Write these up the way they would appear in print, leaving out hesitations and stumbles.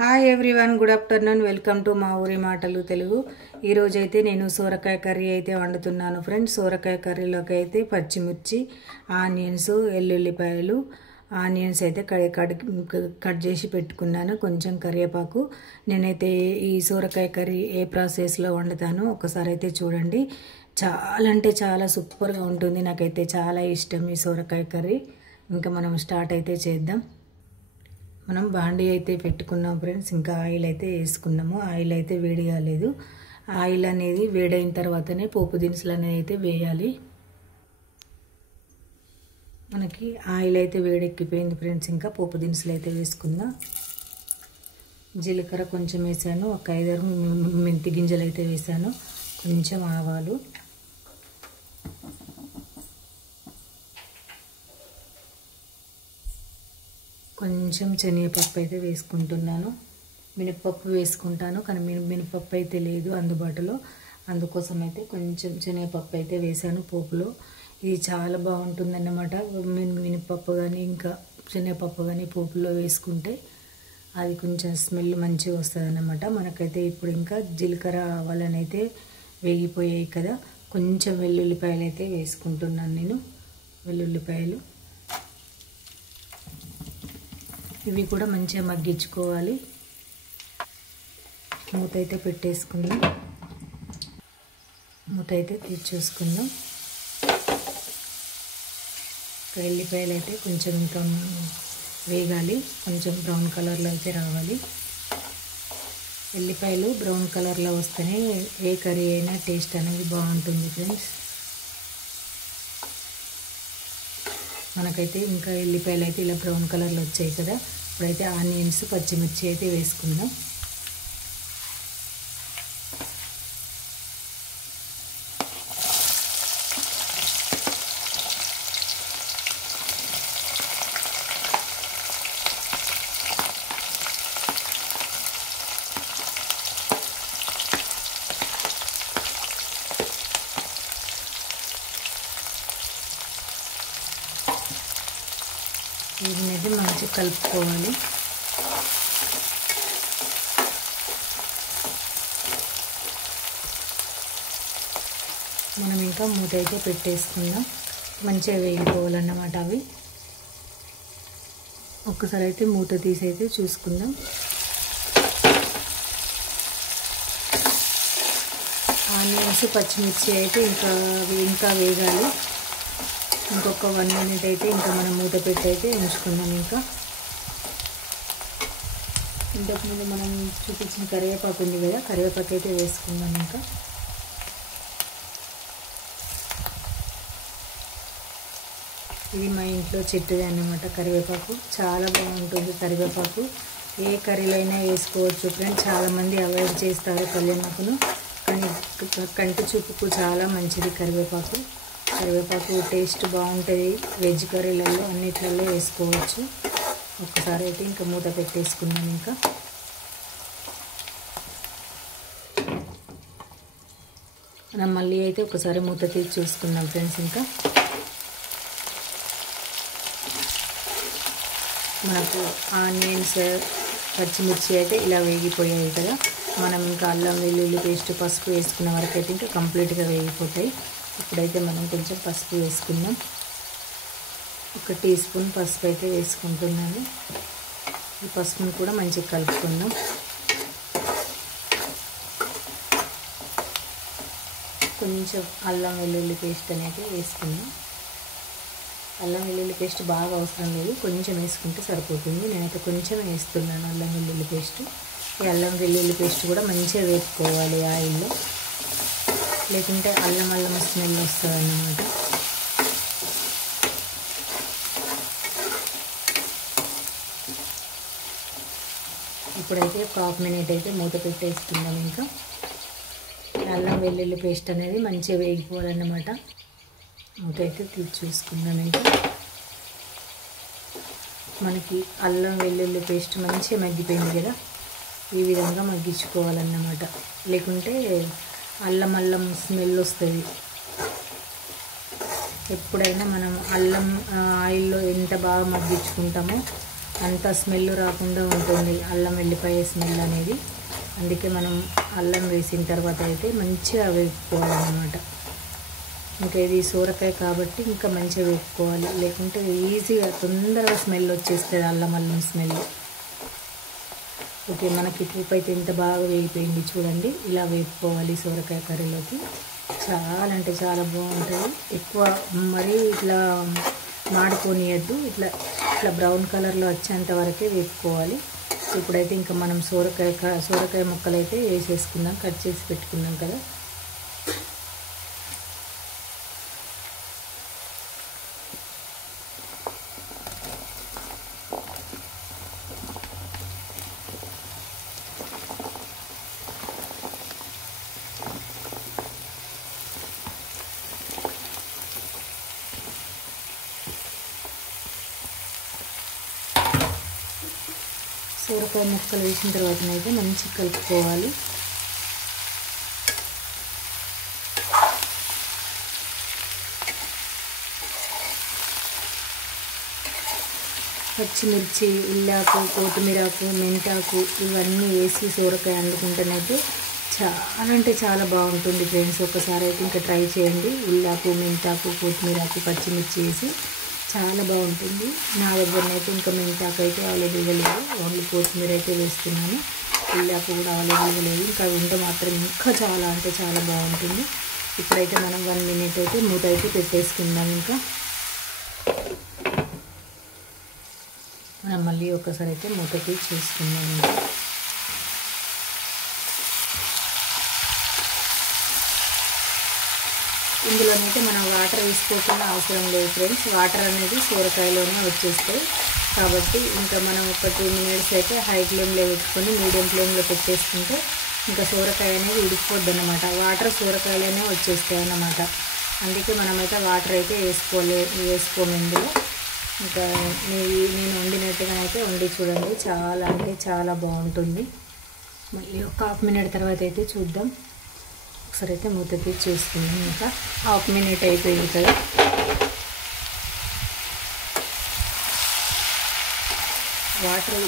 Hi everyone, good afternoon. Welcome to మా ఊరి మాటలు తెలుగు. ఈరోజైతే నేను సోరకాయ కర్రీ అయితే వండుతున్నాను ఫ్రెండ్స్. సోరకాయ కర్రీలోకి అయితే పచ్చిమిర్చి, ఆనియన్స్, ఎల్లుల్లిపాయలు, ఆనియన్స్ అయితే కట్ చేసి పెట్టుకున్నాను. కొంచెం కరివేపాకు. నేనైతే ఈ సోరకాయ కర్రీ ఏ ప్రాసెస్లో వండుతాను ఒకసారి అయితే చూడండి. చాలా అంటే చాలా సూపర్గా ఉంటుంది. నాకైతే చాలా ఇష్టం ఈ సోరకాయ కర్రీ. ఇంకా మనం స్టార్ట్ అయితే చేద్దాం. మనం బాండీ అయితే పెట్టుకున్నాం ఫ్రెండ్స్. ఇంకా ఆయిల్ అయితే వేసుకున్నాము. ఆయిల్ అయితే వేడి కాలేదు. ఆయిల్ అనేది వేడైన తర్వాతనే పోపు దినుసులు అనేది అయితే వేయాలి. మనకి ఆయిల్ అయితే వేడెక్కిపోయింది ఫ్రెండ్స్. ఇంకా పోపు దినుసులు అయితే వేసుకుందాం. జీలకర్ర కొంచెం వేసాను, ఒక 5 మెంతి గింజలు అయితే వేసాను, కొంచెం ఆవాలు, కొంచెం శనగపప్పు అయితే వేసుకుంటున్నాను. మినపప్పు వేసుకుంటాను కానీ మినపప్పు అయితే లేదు అందుబాటులో, అందుకోసం అయితే కొంచెం శనగపప్పు అయితే వేసాను పోపులో. ఇది చాలా బాగుంటుందన్నమాట. మినపప్పు కానీ ఇంకా శనగపప్పు కానీ పోపులో వేసుకుంటే అది కొంచెం స్మెల్ మంచిగా వస్తుంది అన్నమాట. మనకైతే ఇప్పుడు ఇంకా జీలకర్ర ఆవాలని అయితే వేగిపోయాయి కదా. కొంచెం వెల్లుల్లిపాయలు అయితే వేసుకుంటున్నాను నేను. వెల్లుల్లిపాయలు ఇవి కూడా మంచిగా మగ్గించుకోవాలి. మూత అయితే పెట్టేసుకుందాం. మూత అయితే తీర్చేసుకుందాం. ఎల్లిపాయలు అయితే కొంచెం ఇంకా వేగాలి, కొంచెం బ్రౌన్ కలర్లో అయితే రావాలి. ఎల్లిపాయలు బ్రౌన్ కలర్లో వస్తేనే ఏ కర్రీ అయినా టేస్ట్ అనేది బాగుంటుంది ఫ్రెండ్స్. మనకైతే ఇంకా ఎల్లిపాయలు అయితే ఇలా బ్రౌన్ కలర్లో వచ్చాయి కదా. ఇప్పుడైతే ఆనియన్స్, పచ్చిమిర్చి అయితే వేసుకుందాం. వీటినైతే మంచిగా కలుపుకోవాలి. మనం ఇంకా మూత అయితే పెట్టేసుకుందాం. మంచిగా వేగిపోవాలన్నమాట అవి. ఒక్కసారి అయితే మూత తీసి అయితే చూసుకుందాం. ఆనియన్స్, పచ్చిమిర్చి అయితే ఇంకా వేగాలి. ఇంకొక 1 మినిట్ అయితే ఇంకా మనం మూత పెట్టి అయితే ఉంచుకుందాం. ఇంకా ఇంతకుముందు మనం చూపించిన కరివేపాకు ఉంది కదా, కరివేపాకు అయితే వేసుకుందాం. ఇంకా ఇది మా ఇంట్లో చెట్టుది అన్నమాట కరివేపాకు. చాలా బాగుంటుంది కరివేపాకు. ఏ కర్రీలో అయినా వేసుకోవచ్చు ఫ్రెండ్స్. చాలామంది అవాయిడ్ చేస్తారు కరివేపాకును, కానీ కంటి చూపుకు చాలా మంచిది కరివేపాకు. కరివేపాకు టేస్ట్ బాగుంటుంది. వెజ్ కర్రీలలో అన్నిట్లలో వేసుకోవచ్చు. ఒక్కసారి అయితే ఇంకా మూత పెట్టేసుకున్నాం. ఇంకా మనం మళ్ళీ అయితే ఒకసారి మూత తీసి చూసుకుందాం ఫ్రెండ్స్. ఇంకా మనకు ఆనియన్స్, పచ్చిమిర్చి అయితే ఇలా వేగిపోయాయి కదా. మనం ఇంకా అల్లం వెల్లుల్లి పేస్ట్, పసుపు వేసుకున్న వరకు అయితే ఇంకా కంప్లీట్గా వేగిపోతాయి. ఇప్పుడైతే మనం కొంచెం పసుపు వేసుకుందాం. 1 టీ స్పూన్ పసుపు అయితే వేసుకుంటున్నాను. ఈ పసుపును కూడా మంచిగా కలుపుకుందాం. కొంచెం అల్లం వెల్లుల్లి పేస్ట్ అనేది వేసుకుందాం. అల్లం వెల్లుల్లి పేస్ట్ బాగా అవసరం లేదు, కొంచెం వేసుకుంటే సరిపోతుంది. నేనైతే కొంచెం వేస్తున్నాను అల్లం వెల్లుల్లి పేస్ట్. ఈ అల్లం వెల్లుల్లి పేస్ట్ కూడా మంచిగా వేపుకోవాలి ఆయిల్లో, లేకుంటే అల్లం స్మెల్ వస్తుంది అన్నమాట. ఇప్పుడైతే ఒక 1/2 మినిట్ అయితే మూత పెట్టేసుకుందాం. ఇంకా అల్లం వెల్లుల్లి పేస్ట్ అనేది మంచిగా వేగిపోవాలన్నమాట. మూత అయితే తీసి చూసుకుందాం. ఇంకా మనకి అల్లం వెల్లుల్లి పేస్ట్ మంచిగా మగ్గిపోయింది కదా. ఈ విధంగా మగ్గించుకోవాలన్నమాట, లేకుంటే అల్లం స్మెల్ వస్తుంది. ఎప్పుడైనా మనం అల్లం ఆయిల్లో ఎంత బాగా మగ్గించుకుంటామో అంత స్మెల్ రాకుండా ఉంటుంది అల్లం వెల్లిపాయ స్మెల్ అనేది. అందుకే మనం అల్లం వేసిన తర్వాత అయితే మంచిగా వేపుకోవాలన్నమాట. ఇంకా ఇది సోరకాయ కాబట్టి ఇంకా మంచిగా వేపుకోవాలి, లేకుంటే ఈజీగా తొందరగా స్మెల్ వచ్చేస్తుంది అల్లం స్మెల్. ఓకే, మనకి పోపు అయితే ఇంత బాగా వేగిపోయింది చూడండి. ఇలా వేపుకోవాలి సోరకాయ కర్రీలోకి. చాలా అంటే చాలా బాగుంటుంది. ఎక్కువ మరీ ఇట్లా మాడిపోనియద్దు, ఇట్లా బ్రౌన్ కలర్లో వచ్చేంత వరకే వేపుకోవాలి. ఇప్పుడైతే ఇంకా మనం సోరకాయ ముక్కలు అయితే వేసేసుకుందాం, కట్ చేసి పెట్టుకున్నాం కదా. సోరకాయ ముక్కలు వేసిన తర్వాతనైతే మంచిగా కలుపుకోవాలి. పచ్చిమిర్చి, ఉల్లాకు, కొత్తిమీరాకు, మెంతాకు ఇవన్నీ వేసి సోరకాయ వండుకుంటేనైతే చాలా అంటే చాలా బాగుంటుంది ఫ్రెండ్స్. ఒకసారి అయితే ఇంకా ట్రై చేయండి. ఉల్లాకు, మెంతాకు, కొత్తిమీరాకు, పచ్చిమిర్చి వేసి చాలా బాగుంటుంది. నా దగ్గరనైతే ఇంకా మెంతాకు అయితే అవైలబుల్గా లేదు, ఓన్లీ కొత్తిమీర అయితే వేస్తున్నాను. ఉల్లాకు కూడా అవైలబుల్గా లేదు. ఇంకా ఉంటే మాత్రం ఇంకా చాలా అంటే చాలా బాగుంటుంది. ఇప్పుడైతే మనం 1 మినిట్ అయితే మూత అయితే పెట్టేసుకుందాం. ఇంకా మనం మళ్ళీ ఒకసారి అయితే మూత తీసి చేసుకుందాం. ఇంకా ఇందులోనైతే మనం వాటర్ వేసుకోవాల్సిన అవసరం లేదు ఫ్రెండ్స్. వాటర్ అనేది సోరకాయలోనే వచ్చేస్తాయి కాబట్టి ఇంకా మనం ఒక 2 మినిట్స్ అయితే హై ఫ్లేమ్లో పెట్టుకొని మీడియం ఫ్లేమ్లో పెట్టేసుకుంటే ఇంకా సోరకాయ అనేది ఉడికిపోద్ది అన్నమాట. వాటర్ సోరకాయలోనే వచ్చేస్తాయి అన్నమాట. అందుకే మనమైతే వాటర్ అయితే వేసుకోము ఇందులో. ఇంకా నేను వండినట్టుగా అయితే వండి చూడండి, చాలా అంటే చాలా బాగుంటుంది. మళ్ళీ ఒక 1/2 మినిట్ తర్వాత అయితే చూద్దాం. ఒకసారి అయితే మూత తీసి చూసుకుందాం. ఇంకా 1/2 మినిట్ అయిపోయింది కదా. వాటర్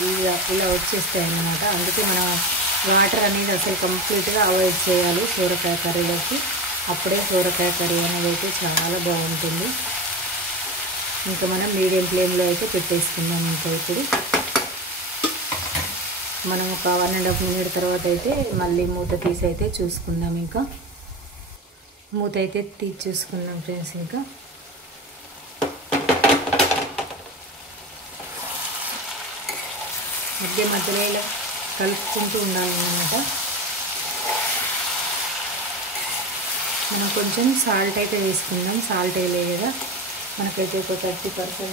ఇలా వచ్చేస్తాయి అన్నమాట. అందుకే మనం వాటర్ అనేది అసలు కంప్లీట్గా అవాయిడ్ చేయాలి సోరకాయ కర్రీలోకి. అప్పుడే సోరకాయ కర్రీ అనేది అయితే చాలా బాగుంటుంది. ఇంకా మనం మీడియం ఫ్లేమ్లో అయితే పెట్టేసుకుందాం. ఇంకా ఇప్పుడు మనం ఒక 1.5 మినిట్ తర్వాత అయితే మళ్ళీ మూత తీసి అయితే చూసుకుందాం. ఇంకా మూత అయితే తీసి చూసుకుందాం ఫ్రెండ్స్. ఇంకా మధ్యలో ఇలా కలుపుకుంటూ ఉండాలన్నమాట. మనం కొంచెం సాల్ట్ అయితే వేసుకుందాం. సాల్ట్ వేయలే కదా, మనకైతే ఒక 30%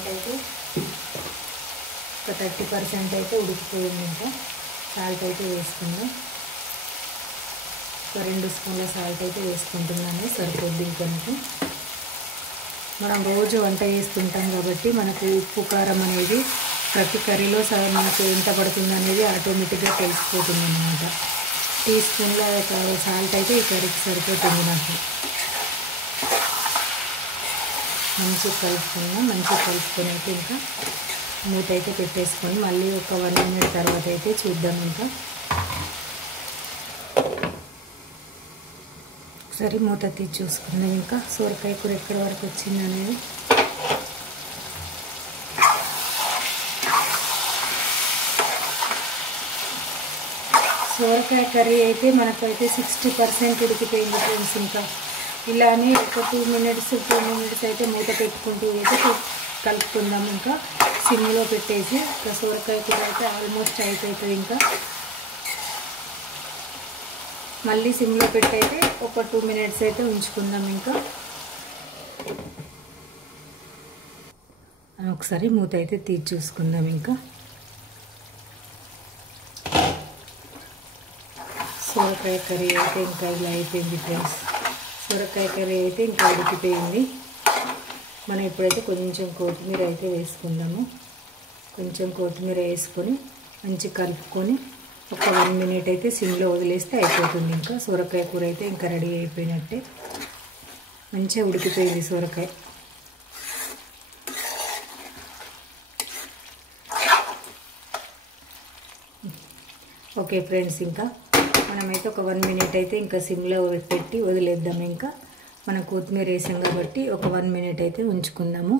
అయితే ఉడికిపోయింది. ఇంకా సాల్ట్ అయితే వేసుకుందాం. ఒక 2 స్పూన్ల సాల్ట్ అయితే వేసుకుంటున్నాను, సరిపోద్ది. ఇంకొంచెం మనం రోజు వంట చేస్తుంటాం కాబట్టి మనకు ఉప్పు కారం అనేది ప్రతి కర్రీలో మనకు ఎంత పడుతుంది అనేది ఆటోమేటిక్గా తెలిసిపోతుంది అన్నమాట. టీ స్పూన్ల సాల్ట్ అయితే ఈ కర్రీకి సరిపోతుంది నాకు. మంచిగా కలుపుకొని అయితే ఇంకా మూత అయితే పెట్టేసుకొని మళ్ళీ ఒక 1 మినిట్ తర్వాత అయితే చూద్దాం. ఇంకా ఒకసారి మూత తీసి చూసుకుందాం. ఇంకా సోరకాయ కూర ఎక్కడి వరకు వచ్చింది అనేది. సోరకాయ కర్రీ అయితే మనకైతే 60% ఉడికిపోయింది ఫ్రెండ్స్. ఇంకా ఇలానే ఒక 2 మినిట్స్ అయితే మూత పెట్టుకుంటూ అయితే కలుపుకుందాం. ఇంకా సిమ్లో పెట్టేసి ఇంకా సోరకాయ కూర అయితే ఆల్మోస్ట్ అయిపోతుంది. ఇంకా మళ్ళీ సిమ్లో పెట్టయితే ఒక 2 మినిట్స్ అయితే ఉంచుకుందాం. ఇంకా ఒకసారి మూత అయితే తీసి చూసుకుందాం. ఇంకా సోరకాయ కర్రీ అయితే ఇంకా ఇలా అయిపోయింది ఫ్రెండ్స్. సోరకాయ కర్రీ అయితే ఇంకా ఉడికిపోయింది. మనం ఇప్పుడైతే కొంచెం కొత్తిమీర అయితే వేసుకుందాము. కొంచెం కొత్తిమీర వేసుకొని మంచిగా కలుపుకొని ఒక 1 మినిట్ అయితే సిమ్లో వదిలేస్తే అయిపోతుంది. ఇంకా సోరకాయ కూర అయితే ఇంకా రెడీ అయిపోయినట్టే. మంచిగా ఉడికిపోయింది సోరకాయ. ఓకే ఫ్రెండ్స్, ఇంకా మనమైతే ఒక 1 మినిట్ అయితే ఇంకా సిమ్లో పెట్టి వదిలేద్దాం. ఇంకా మనం కొత్తిమీర వేసాం కాబట్టి ఒక 1 మినిట్ అయితే ఉంచుకుందాము.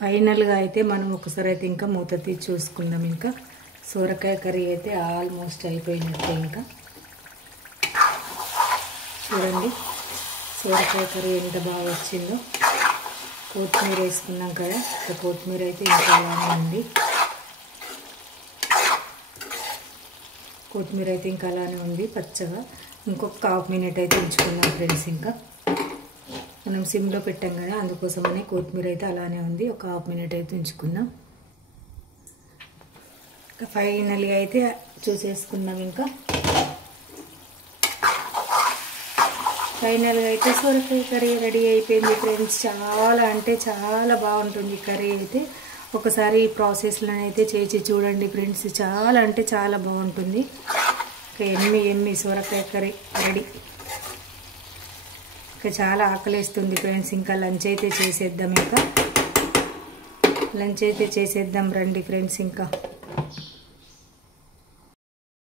ఫైనల్గా అయితే మనం ఒకసారి అయితే ఇంకా మూత తీసి చూసుకుందాం. ఇంకా సొరకాయ కర్రీ అయితే ఆల్మోస్ట్ అయిపోయినట్టే. ఇంకా చూడండి సొరకాయ కర్రీ ఎంత బాగా వచ్చిందో. కొత్తిమీర వేసుకున్నాం కదా, కొత్తిమీర అయితే ఇంకా అలానే ఉంది. కొత్తిమీర అయితే ఇంకా అలానే ఉంది పచ్చగా. ఇంకొక 1/2 మినిట్ అయితే ఉంచుకుందాం ఫ్రెండ్స్. ఇంకా మనం సిమ్లో పెట్టాం కదా, అందుకోసమని కొత్తిమీర అయితే అలానే ఉంది. ఒక 1/2 మినిట్ అయితే ఉంచుకుందాం. ఇంకా ఫైనల్గా అయితే చూసేసుకుందాం. ఇంకా ఫైనల్గా అయితే సొరకాయ కర్రీ రెడీ అయిపోయింది ఫ్రెండ్స్. చాలా అంటే చాలా బాగుంటుంది కర్రీ అయితే. ఒకసారి ఈ ప్రాసెస్లో అయితే చేసి చూడండి ఫ్రెండ్స్. చాలా అంటే చాలా బాగుంటుంది. ఎమ్మి సొరకాయ కర్రీ రెడీ. ఇంకా చాలా ఆకలిస్తుంది ఫ్రెండ్స్. ఇంకా లంచ్ అయితే చేసేద్దాం. ఇంకా లంచ్ అయితే చేసేద్దాం రండి ఫ్రెండ్స్. ఇంకా